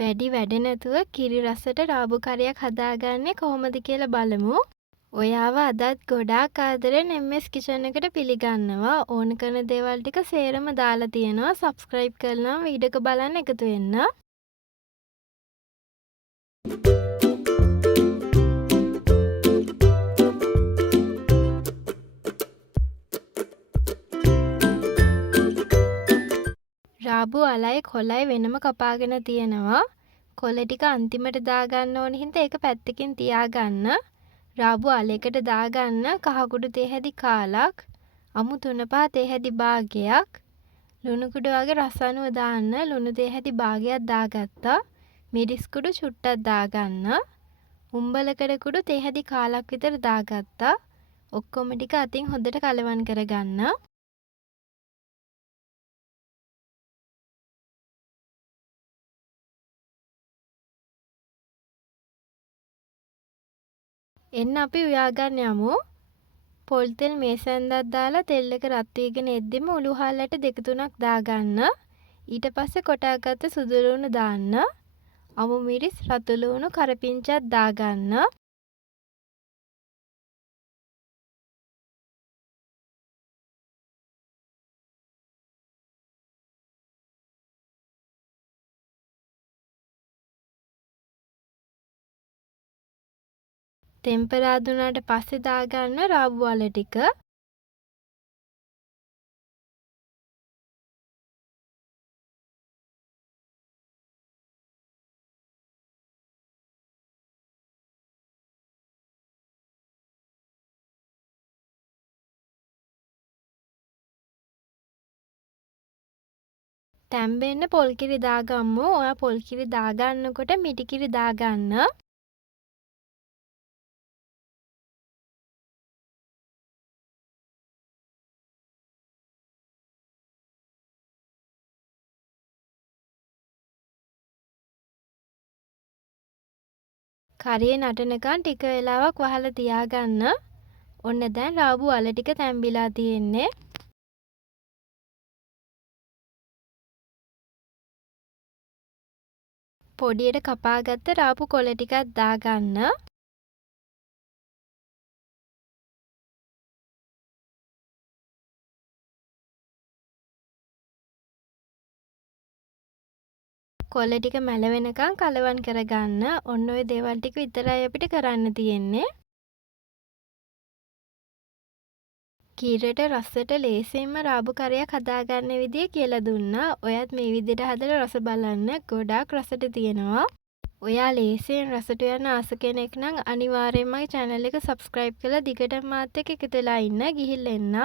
වැඩි වැඩ නැතුව කිරි රසට රාබු කරයක් හදාගන්නේ කොහොමද කියලා බලමු. ඔයාව අදත් ගොඩාක් ආදරෙන් MS කිචන් එකට පිළිගන්නවා. ඕන කරන දේවල් ටික සේරම දාලා තියෙනවා. සබ්ස්ක්‍රයිබ් කරලා වීඩියෝ එක බලන්න එකතු වෙන්න. රාබු අලයි කොලයි වෙනම කපාගෙන තියෙනවා. කොළ ටික අන්තිමට දාගන්න ඕන හින්දා ඒක පැත්තකින් තියාගන්න. රාබු අලයකට දාගන්න කහකුඩු තේ හැදි කාලක්, අමු 3-5 තේ හැදි භාගයක්, ලුණු කුඩු වගේ රස අනුව දාන්න ලුණු තේ හැදි භාගයක් දාගත්තා. මිරිස් කුඩු චුට්ටක් දාගන්න. උම්බලකඩ කුඩු තේ හැදි කාලක් විතර දාගත්තා. ඔක්කොම ටික අතින් හොඳට කලවම් කරගන්න. එන්න අපි උයාගන්න යමු. පොල් තෙල් මේසැන්දක් දාලා තෙල් එක රත් වීගෙන එද්දිම උළු හාල්ලට 2-3ක් දාගන්න. ඊට පස්සේ කොටාගත්ත සුදු ලුණු දාන්න. අමු මිරිස්, රතු ලුණු, කරපිංචාක් දාගන්න. ටෙම්පරාදු වුණාට පස්සේ දාගන්න රාබු වල ටික. තැම්බෙන්න පොල් කිරි දාගම්මු. ඔයා පොල් කිරි දාගන්නකොට මිටි කිරි දාගන්න. කරිය නටනකන් ටික වෙලාවක් වහලා තියාගන්න. ඔන්න දැන් රාබු වල ටික තැම්බිලා තියෙන්නේ. පොඩියට කපාගත්ත රාබු කොළ ටිකක් දාගන්න. කොළ ටික මැල වෙනකන් කලවම් කරගන්න. ඔන්න ඔය දේවල් ටික විතරයි අපිට කරන්න තියෙන්නේ. කීරට රසට ලේසියෙන්ම රාබු කරයක් හදාගන්න විදිය කියලා දුන්නා. ඔයත් මේ විදිහට හදලා රස බලන්න. ගොඩාක් රසට තියෙනවා. ඔයා ලේසියෙන් රසට යන ආස කෙනෙක් නම් අනිවාර්යෙන්ම මගේ channel එක subscribe කරලා දිගටම මාත් එක්ක එකතු වෙලා ඉන්න. ගිහිල්ලා එන්න.